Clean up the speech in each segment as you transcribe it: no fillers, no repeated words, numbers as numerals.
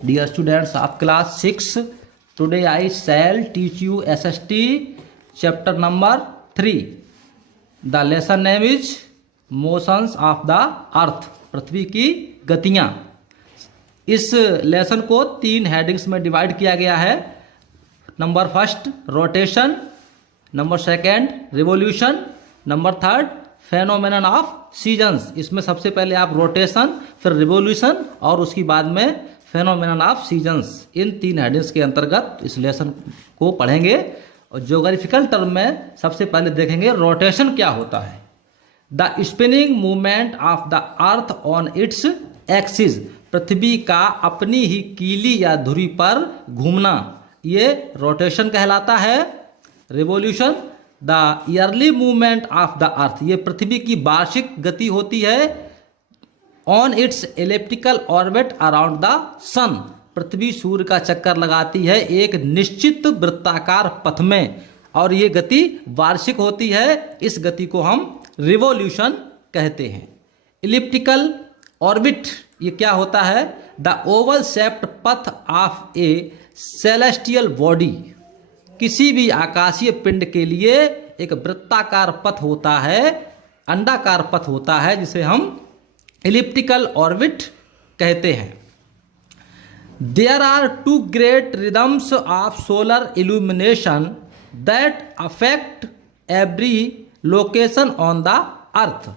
Dear students of class 6, today I shall teach you SST chapter number 3. The lesson name is Motions of the Earth. पृथ्वी की गतियाँ. इस lesson को 3 headings में divide किया गया है. Number first rotation, number second revolution, number third phenomenon of seasons. इसमें सबसे पहले आप रोटेशन, फिर रिवोल्यूशन और उसके बाद में phenomenon of seasons, in 3 headings के अंतर्गत इस लेसन को पढ़ेंगे. और ज्योग्राफिकल टर्म में सबसे पहले देखेंगे रोटेशन क्या होता है. The spinning movement of the earth on its axis, पृथ्वी का अपनी ही कीली या धुरी पर घूमना, ये रोटेशन कहलाता है. Revolution the yearly movement of the earth, ये पृथ्वी की वार्षिक गति होती है. On its elliptical orbit around the sun, पृथ्वी सूर्य का चक्कर लगाती है एक निश्चित वृत्ताकार पथ में, और ये गति वार्षिक होती है. इस गति को हम रिवोल्यूशन कहते हैं. एलिप्टिकल ऑर्बिट ये क्या होता है? The Oval shaped path of A celestial body, किसी भी आकाशीय पिंड के लिए एक वृत्ताकार पथ होता है, अंडाकार पथ होता है, जिसे हम एलिप्टिकल ऑर्बिट कहते हैं. There are 2 great rhythms of solar illumination that affect every location on the earth.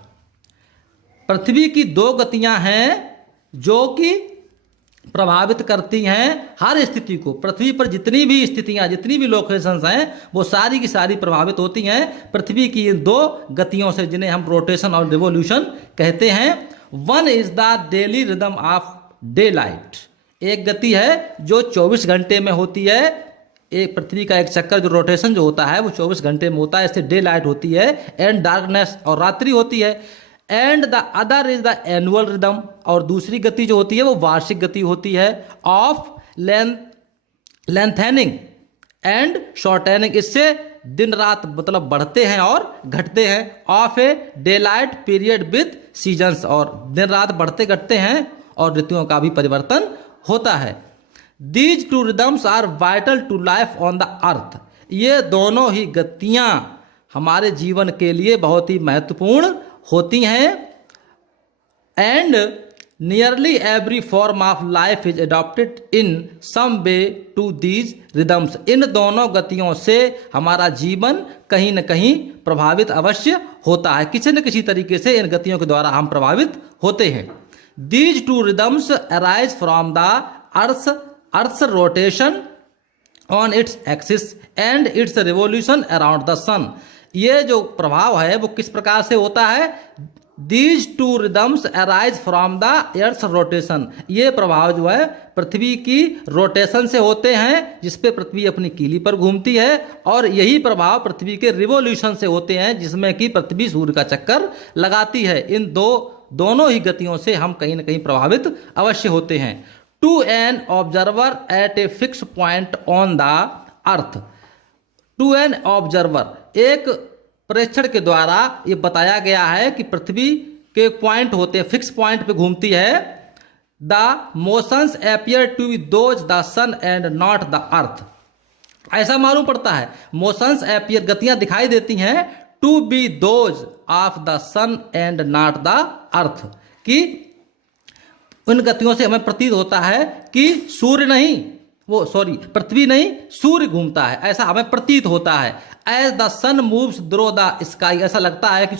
पृथ्वी की 2 गतियां हैं जो कि प्रभावित करती हैं हर स्थिति को. पृथ्वी पर जितनी भी स्थितियां, जितनी भी लोकेशंस हैं, वो सारी की सारी प्रभावित होती हैं पृथ्वी की इन 2 गतियों से, जिन्हें हम रोटेशन और रिवोल्यूशन कहते हैं. One is the daily rhythm of day light, एक गति है जो 24 घंटे में होती है. एक पृथ्वी का एक चक्कर जो रोटेशन जो होता है वो 24 घंटे में होता है, इससे डे लाइट होती है. एंड डार्कनेस, और रात्रि होती है. And the other is the annual rhythm, और दूसरी गति जो होती है वो वार्षिक गति होती है. ऑफ लेंथेनिंग एंड शॉर्टेनिंग, इससे दिन रात मतलब बढ़ते हैं और घटते हैं. Of a day light period with seasons, और दिन रात बढ़ते घटते हैं और ऋतुओं का भी परिवर्तन होता है. These 2 rhythms are vital to life on the earth, ये दोनों ही गतियां हमारे जीवन के लिए बहुत ही महत्वपूर्ण होती हैं. And nearly every form of life is adopted in some way to these rhythms, इन दोनों गतियों से हमारा जीवन कहीं न कहीं प्रभावित अवश्य होता है. किसी न किसी तरीके से इन गतियों के द्वारा हम प्रभावित होते हैं. These 2 rhythms arise from the earth rotation on its axis and its revolution around the sun, ये जो प्रभाव है वो किस प्रकार से होता है? These 2 rhythms arise from the Earth's rotation, ये प्रभाव जो है पृथ्वी की रोटेशन से होते हैं, जिसपे पृथ्वी अपनी कीली पर घूमती है. और यही प्रभाव पृथ्वी के रिवोल्यूशन से होते हैं, जिसमें कि पृथ्वी सूर्य का चक्कर लगाती है. इन दोनों ही गतियों से हम कहीं न कहीं प्रभावित अवश्य होते हैं. To an observer at a fix point on the earth, to an observer, एक प्रेक्षण के द्वारा ये बताया गया है कि पृथ्वी के पॉइंट होते हैं, फिक्स पॉइंट पे घूमती है. The motions appear to be those the sun and not the earth, ऐसा मालूम पड़ता है. मोशंस अपीयर, गतियां दिखाई देती हैं, to be those of the sun and not the earth, कि उन गतियों से हमें प्रतीत होता है कि सूर्य नहीं, पृथ्वी नहीं, सूर्य घूमता है, ऐसा हमें प्रतीत होता है. As the sun moves through the sky, ऐसा लगता है कि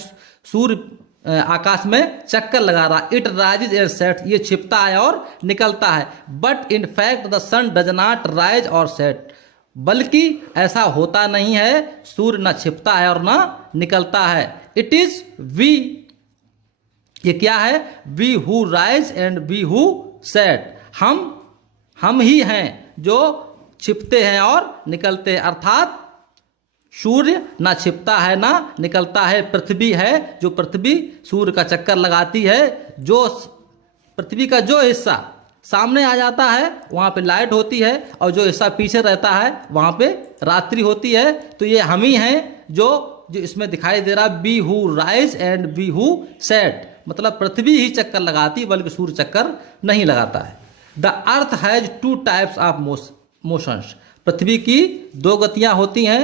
सूर्य आकाश में चक्कर लगा रहा. इट राइजेज एंड सेट्स, ये छिपता है और निकलता है. But in fact the sun does not rise और सेट, बल्कि ऐसा होता नहीं है, सूर्य न छिपता है और न निकलता है. इट इज वी, ये क्या है? We who rise and we who set, हम ही हैं जो छिपते हैं और निकलते हैं. अर्थात सूर्य ना छिपता है ना निकलता है, पृथ्वी है जो पृथ्वी सूर्य का चक्कर लगाती है. जो पृथ्वी का जो हिस्सा सामने आ जाता है वहाँ पे लाइट होती है, और जो हिस्सा पीछे रहता है वहाँ पे रात्रि होती है. तो ये हम ही हैं जो इसमें दिखाई दे रहा, be who rise and be who set, मतलब पृथ्वी ही चक्कर लगाती, बल्कि सूर्य चक्कर नहीं लगाता है. The earth has two types of motions, पृथ्वी की दो गतियां होती हैं,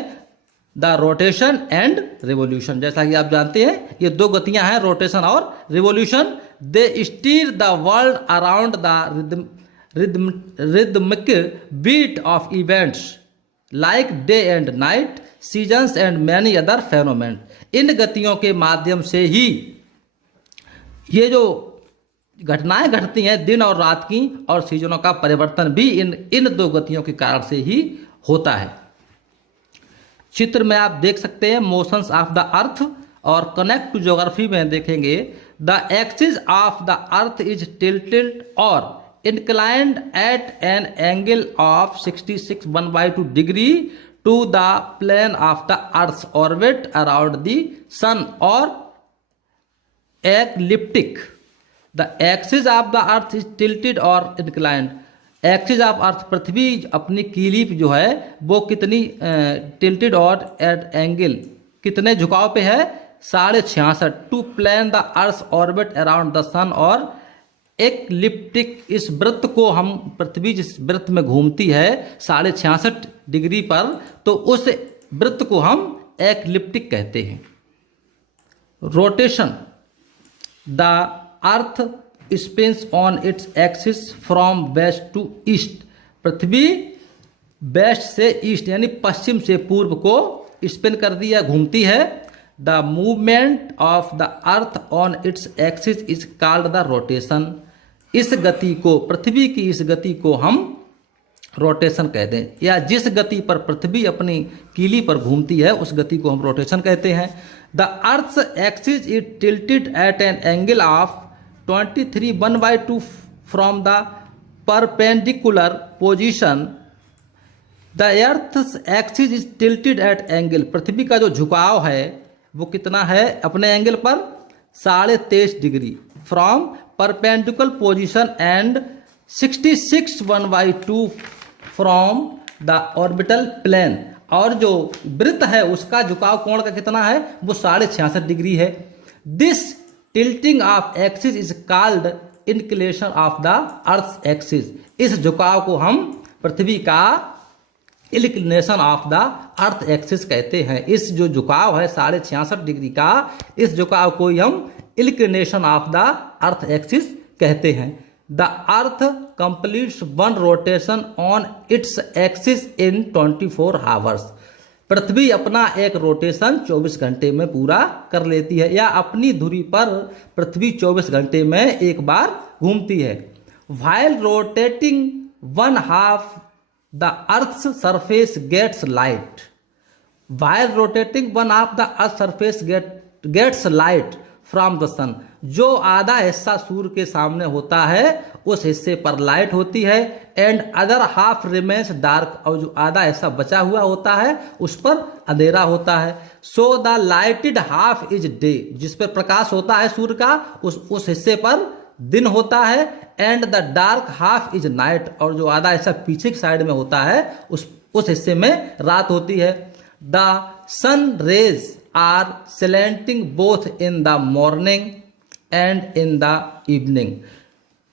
द रोटेशन एंड रिवोल्यूशन। जैसा कि आप जानते हैं ये दो गतियां हैं, रोटेशन और revolution. They stir the world around the rhythmic beat of events like day and night, seasons and many other phenomena। इन गतियों के माध्यम से ही ये जो घटनाएं घटती हैं दिन और रात की, और सीजनों का परिवर्तन भी इन दो गतियों के कारण से ही होता है। चित्र में आप देख सकते हैं मोशंस ऑफ द अर्थ, और कनेक्ट टू ज्योग्राफी में देखेंगे the axis of the earth is tilted और inclined at an angle of 66 degree to the plane of the Earth's orbit around the Sun, or ecliptic। The axis of the Earth is tilted or inclined। Axis of earth, पृथ्वी अपनी कीली जो है वो कितनी tilted और eight angle कितने झुकाव पे है, 66 to plane the earth orbit around the sun, और एक्लिप्टिक, इस वृत्त को हम, पृथ्वी जिस वृत्त में घूमती है 66 डिग्री पर, तो उस वृत्त को हम एक्लिप्टिक कहते हैं। Rotation, the earth spins on its axis from west to east. पृथ्वी वेस्ट से ईस्ट यानी पश्चिम से पूर्व को स्पिन कर दिया, घूमती है। The movement of the earth on its axis is called the rotation. इस गति को, पृथ्वी की इस गति को हम रोटेशन कहते हैं, या जिस गति पर पृथ्वी अपनी कीली पर घूमती है उस गति को हम रोटेशन कहते हैं। The earth's axis is tilted at an angle of 23 from the perpendicular position. The earth's axis is tilted at angle, पृथ्वी का जो झुकाव है वो कितना है अपने एंगल पर, 23.5 degree, from perpendicular position and 66 from the orbital plane. और जो वृत्त है उसका झुकाव कोण का कितना है, वो 66.5 डिग्री है। This tilting of axis is called inclination of the earth axis. इस झुकाव को हम पृथ्वी का inclination of the earth axis कहते हैं। इस जो झुकाव है 66.5 डिग्री का, इस झुकाव को ही हम inclination of the earth axis कहते हैं। The earth completes one rotation on its axis in 24 hours. पृथ्वी अपना एक रोटेशन 24 घंटे में पूरा कर लेती है, या अपनी धुरी पर पृथ्वी 24 घंटे में एक बार घूमती है। While rotating one half the earth's surface gets light। While rotating one half the earth's surface gets light from the sun। जो आधा हिस्सा सूर्य के सामने होता है उस हिस्से पर लाइट होती है, and other half remains dark, और जो आधा हिस्सा बचा हुआ होता है उस पर अंधेरा होता है। So the lighted half is day, जिस पर प्रकाश होता है सूर्य का उस हिस्से पर दिन होता है, and the dark half is night, और जो आधा हिस्सा पीछे की साइड में होता है उस हिस्से में रात होती है। The sun rays are slanting both in the morning and in the evening.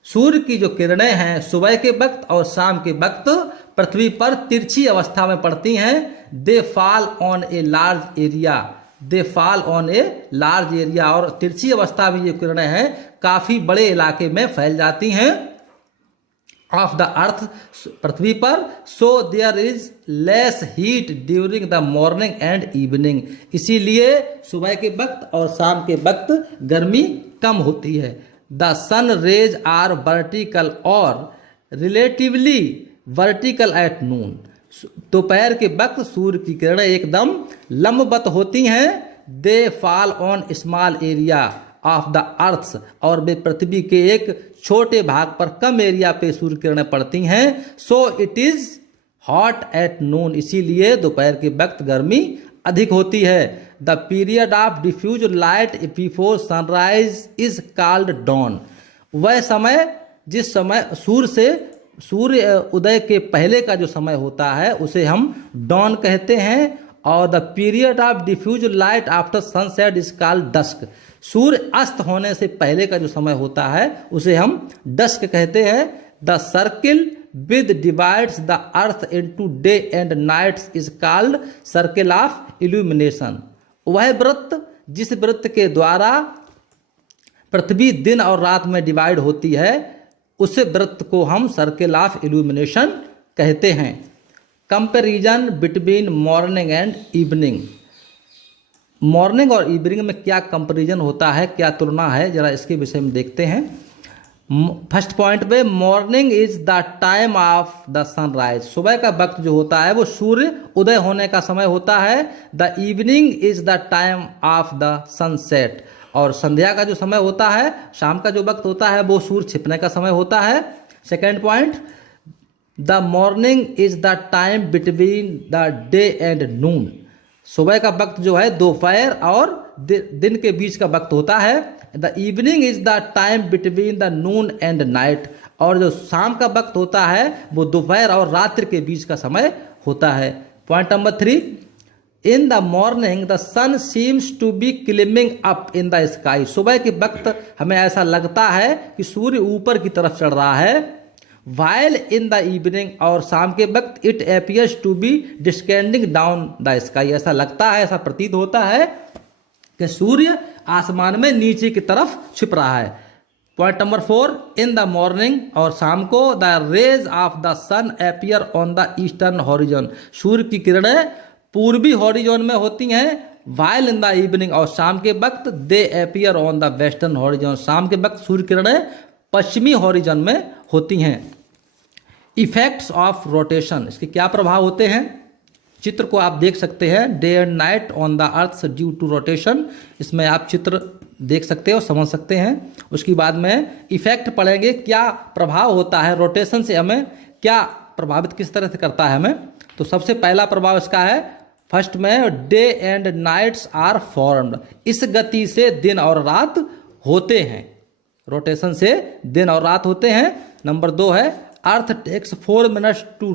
सूर्य की जो किरणें हैं सुबह के वक्त और शाम के वक्त पृथ्वी पर तिरछी अवस्था में पड़ती हैं। They fall on a large area, they fall on a large area, और तिरछी अवस्था में ये किरणें हैं काफी बड़े इलाके में फैल जाती हैं ऑफ द अर्थ, पृथ्वी पर। So there is less heat during the morning and evening. इसीलिए सुबह के वक्त और शाम के वक्त गर्मी कम होती है। The sun rays are vertical और रिलेटिवली वर्टिकल एट नून। दोपहर के वक्त सूर्य की किरणें एकदम लंबवत होती हैं। They fall on small area of the अर्थ, और वे पृथ्वी के एक छोटे भाग पर कम एरिया पे सूर्य किरणें पड़ती हैं। So it is hot at noon, इसीलिए दोपहर के वक्त गर्मी अधिक होती है। The period of diffuse light before sunrise is called dawn. वह समय जिस समय सूर्य उदय के पहले का जो समय होता है उसे हम डॉन कहते हैं। और the period of diffuse light after sunset is called dusk. सूर्य अस्त होने से पहले का जो समय होता है उसे हम डस्क कहते हैं। The circle with divides the earth into day and nights is called circle of illumination. वह वृत्त जिस वृत्त के द्वारा पृथ्वी दिन और रात में डिवाइड होती है, उस वृत्त को हम सर्किल ऑफ इल्यूमिनेशन कहते हैं। Comparison between morning and evening. Morning और इवनिंग में क्या कंपैरिजन होता है, क्या तुलना है, जरा इसके विषय में देखते हैं। फर्स्ट पॉइंट पे, morning is the time of the sunrise. सुबह का वक्त जो होता है वो सूर्य उदय होने का समय होता है। The evening is the time of the sunset. और संध्या का जो समय होता है, शाम का जो वक्त होता है, वो सूर्य छिपने का समय होता है। Second point, the morning is the time between the day and noon. सुबह का वक्त जो है दोपहर और दिन के बीच का वक्त होता है। The evening is the time between the Noon and night. और जो शाम का वक्त होता है वो दोपहर और रात्रि के बीच का समय होता है। Point number 3, in the morning the sun seems to be climbing up in the sky. सुबह के वक्त हमें ऐसा लगता है कि सूर्य ऊपर की तरफ चढ़ रहा है। वाइल इन द इवनिंग, और शाम के वक्त, it appears to be descending down the sky. ऐसा लगता है, ऐसा प्रतीत होता है कि सूर्य आसमान में नीचे की तरफ छिप रहा है। Point number 4, in the morning, और शाम को, the rays of the sun appear on the eastern horizon. सूर्य की किरणें पूर्वी हॉरिजॉन में होती हैं। वाइल इन द इवनिंग, और शाम के वक्त, they appear on the western horizon. शाम के वक्त सूर्य किरणें पश्चिमी हॉरिजॉन में होती हैं। इफेक्ट्स ऑफ रोटेशन, इसके क्या प्रभाव होते हैं? चित्र को आप देख सकते हैं, day and night on the earth due to rotation. इसमें आप चित्र देख सकते हो, समझ सकते हैं। उसके बाद में इफेक्ट पढ़ेंगे, क्या प्रभाव होता है रोटेशन से, हमें क्या प्रभावित किस तरह से करता है हमें। तो सबसे पहला प्रभाव इसका है, फर्स्ट में, day and nights are formed. इस गति से दिन और रात होते हैं, रोटेशन से दिन और रात होते हैं। नंबर 2 है, earth takes 4 minutes to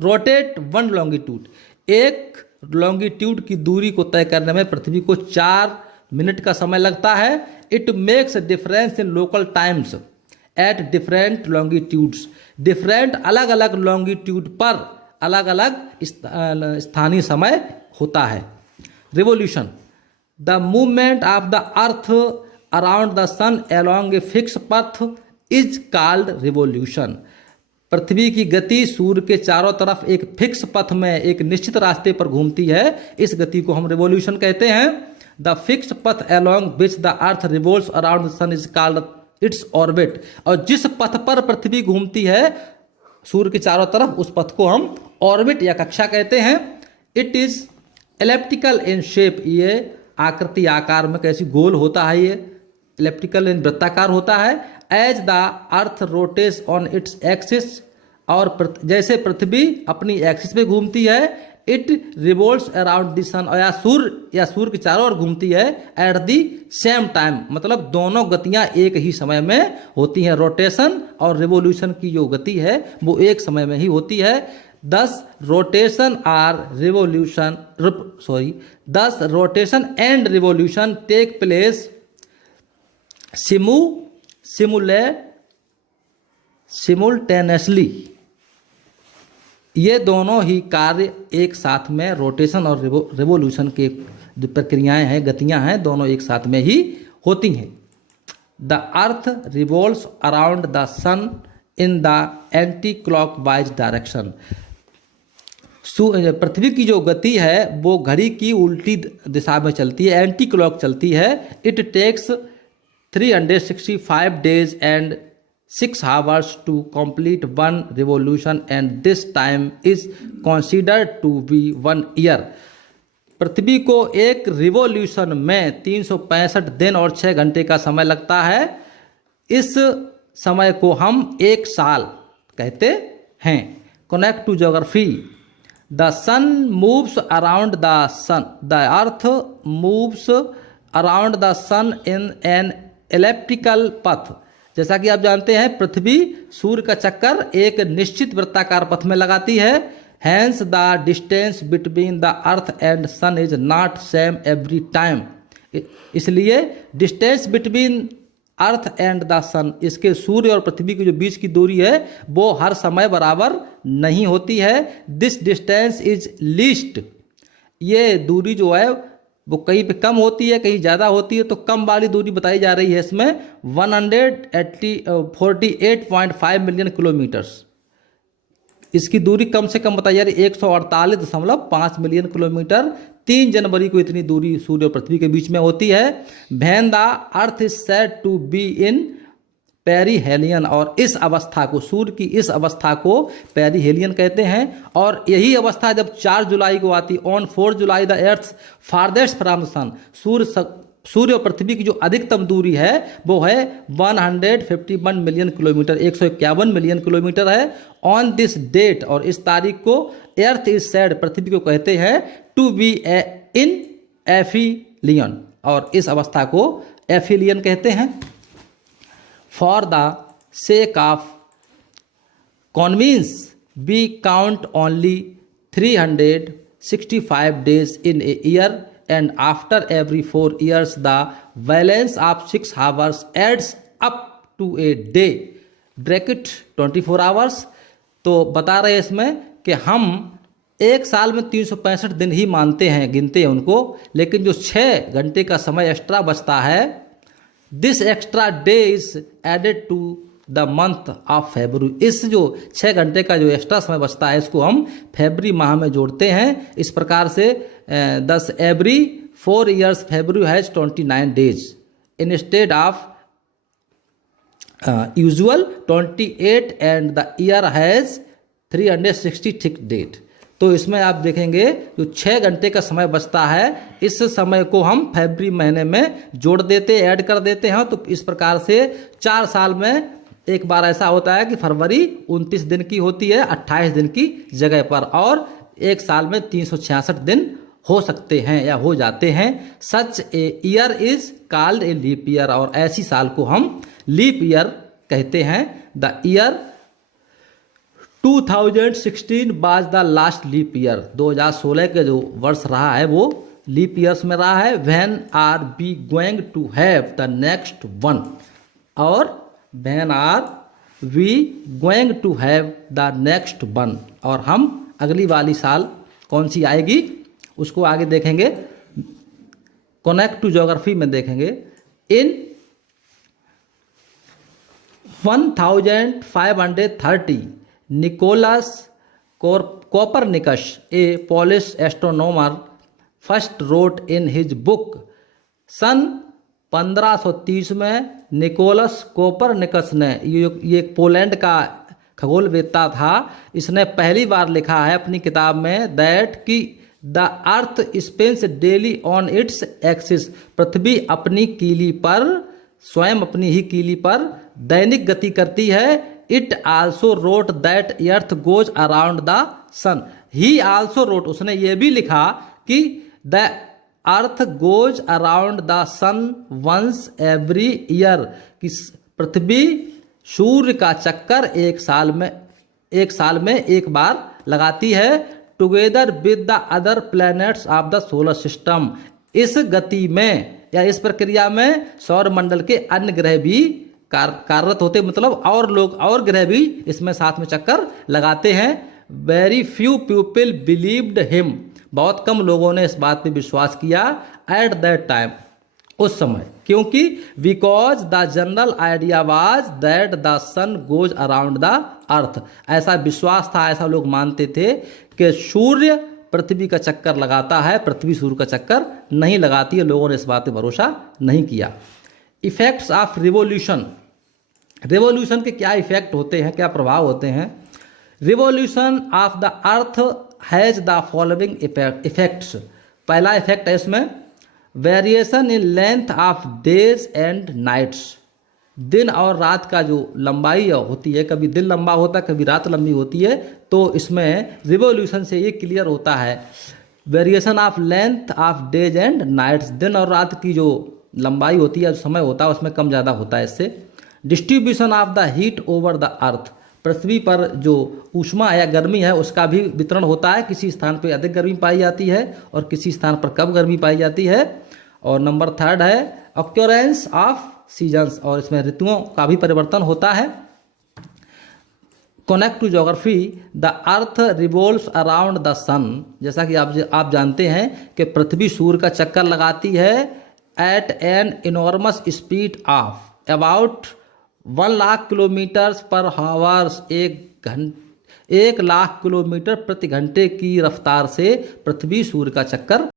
rotate 1 longitude. एक लॉन्गिट्यूड की दूरी को तय करने में पृथ्वी को 4 मिनट का समय लगता है। It makes difference in local times at different longitudes. Different अलग अलग लॉन्गिट्यूड पर अलग अलग स्थानीय समय होता है। Revolution, the movement of the earth around the sun along a fix पथ इज कॉल्ड रिवोल्यूशन। पृथ्वी की गति सूर्य के चारों तरफ एक फिक्स पथ में, एक निश्चित रास्ते पर घूमती है। इस गति को हम रिवोल्यूशन कहते हैं। The fix path along which the earth revolves around the sun is called its orbit. और जिस पथ पर पृथ्वी घूमती है सूर्य के चारों तरफ, उस पथ को हम ऑर्बिट या कक्षा कहते हैं। It is elliptical in shape. ये आकृति आकार में कैसी गोल होता है, ये एलिप्टिकल इन वृत्ताकार होता है। As the earth rotates on its axis, और जैसे पृथ्वी अपनी एक्सिस पे घूमती है, it revolves around the sun, या सूर्य के चारों ओर घूमती है एट द सेम टाइम। मतलब दोनों गतियां एक ही समय में होती हैं। रोटेशन और रिवोल्यूशन की जो गति है वो एक समय में ही होती है। This rotation and revolution take place simultaneously. ये दोनों ही कार्य एक साथ में, रोटेशन और रिवोल्यूशन के जो प्रक्रियाएं हैं, गतियां हैं, दोनों एक साथ में ही होती हैं। The earth revolves around the sun in the anti clockwise direction. पृथ्वी की जो गति है वो घड़ी की उल्टी दिशा में चलती है, एंटी क्लॉक चलती है। It takes 365 days and 6 hours to complete one revolution, and this time is considered to be 1 year. पृथ्वी को एक रिवॉल्यूशन में 365 दिन और 6 घंटे का समय लगता है। इस समय को हम 1 साल कहते हैं। Connect to geography, the sun moves around the sun, the earth moves around the sun in an elliptical पथ। जैसा कि आप जानते हैं पृथ्वी सूर्य का चक्कर एक निश्चित वृत्ताकार पथ में लगाती है। Hence the distance between the earth and sun is not same every time. इसलिए distance between earth and the sun, इसके सूर्य और पृथ्वी के जो बीच की दूरी है वो हर समय बराबर नहीं होती है। दिस डिस्टेंस इज लीस्ट, ये दूरी जो है वो कहीं पे कम होती है कहीं ज़्यादा होती है, तो कम वाली दूरी बताई जा रही है इसमें 148.5 मिलियन किलोमीटर्स। इसकी दूरी कम से कम बताई जा रही है 148.5 मिलियन किलोमीटर। 3 जनवरी को इतनी दूरी सूर्य और पृथ्वी के बीच में होती है। When the earth is said to be in perihelion, और इस अवस्था को, सूर्य की इस अवस्था को पेरीहेलियन कहते हैं। और यही अवस्था जब 4 जुलाई को आती, on 4 July the earth farthest from the sun, सूर्य और पृथ्वी की जो अधिकतम दूरी है वो है 151 मिलियन किलोमीटर, 151 मिलियन किलोमीटर है। ऑन दिस डेट, और इस तारीख को अर्थ इज सेड, पृथ्वी को कहते हैं टू बी इन एफिलियन, और इस अवस्था को एफिलियन कहते हैं। For the sake of convenience we count only 365 days in a year, and after every 4 years the balance of 6 hours adds up to a day bracket 24 hours। तो बता रहे हैं इसमें कि हम एक साल में 365 दिन ही मानते हैं, गिनते हैं उनको, लेकिन जो 6 घंटे का समय एक्स्ट्रा बचता है, this extra day is added to the month of February, इस जो 6 घंटे का जो एक्स्ट्रा समय बचता है इसको हम फरवरी माह में जोड़ते हैं। इस प्रकार से 10 every 4 years February has 29 days instead of usual 28, and the year has 366 date. तो इसमें आप देखेंगे जो 6 घंटे का समय बचता है, इस समय को हम फरवरी महीने में जोड़ देते, ऐड कर देते हैं। तो इस प्रकार से 4 साल में एक बार ऐसा होता है कि फरवरी 29 दिन की होती है 28 दिन की जगह पर, और एक साल में 366 दिन हो सकते हैं या हो जाते हैं। Such a year is called a leap year, और ऐसी साल को हम लीप ईयर कहते हैं। The year 2016 was the last leap year, 2016 का जो वर्ष रहा है वो लीप ईयर्स में रहा है। When are we going to have the next one, और when are we going to have the next one, और हम अगली वाली साल कौन सी आएगी उसको आगे देखेंगे, कनेक्ट टू ज्योग्राफी में देखेंगे। In 1530 Nicolaus Copernicus, a Polish astronomer, first wrote in his book. सन 1530 में निकोलस कोपरनिकस ने, ये एक पोलैंड का खगोलवेत्ता था, इसने पहली बार लिखा है अपनी किताब में दैट कि the earth spins daily on its axis, पृथ्वी अपनी कीली पर, स्वयं अपनी ही कीली पर दैनिक गति करती है। It also wrote that earth goes around the sun, he also wrote, उसने ये भी लिखा कि the earth goes around the sun once every year, कि पृथ्वी सूर्य का चक्कर एक साल में एक बार लगाती है। Together with the other planets of the solar system, इस गति में या इस प्रक्रिया में सौर मंडल के अन्य ग्रह भी कार्यरत होते, मतलब और लोग और ग्रह भी इसमें साथ में चक्कर लगाते हैं। Very few people believed him, बहुत कम लोगों ने इस बात पे विश्वास किया एट दैट टाइम, उस समय, क्योंकि because the general idea was that the sun goes around the earth, ऐसा विश्वास था, ऐसा लोग मानते थे कि सूर्य पृथ्वी का चक्कर लगाता है, पृथ्वी सूर्य का चक्कर नहीं लगाती है। लोगों ने इस बात पे भरोसा नहीं किया। इफेक्ट्स ऑफ रिवॉल्यूशन, रिवॉल्यूशन के क्या इफेक्ट होते हैं, क्या प्रभाव होते हैं। Revolution of the earth has the following effects. पहला इफेक्ट है इसमें variation in length of days and nights, दिन और रात का जो लंबाई होती है, कभी दिन लंबा होता है कभी रात लंबी होती है, तो इसमें रिवॉल्यूशन से ये क्लियर होता है। Variation of length of days and nights, दिन और रात की जो लंबाई होती है, जो समय होता है, उसमें कम ज़्यादा होता है इससे। Distribution of the heat over the earth, पृथ्वी पर जो ऊष्मा या गर्मी है उसका भी वितरण होता है, किसी स्थान पर अधिक गर्मी पाई जाती है और किसी स्थान पर कम गर्मी पाई जाती है। और नंबर 3 है ऑक्योरेंस ऑफ सीजन्स, और इसमें ऋतुओं का भी परिवर्तन होता है। Connect to geography, the earth revolves around the sun, जैसा कि आप जानते हैं कि पृथ्वी सूर्य का चक्कर लगाती है at an enormous speed of about 1,00,000 kilometre per hours, 1 lakh kilometre प्रति घंटे की रफ्तार से पृथ्वी सूर्य का चक्कर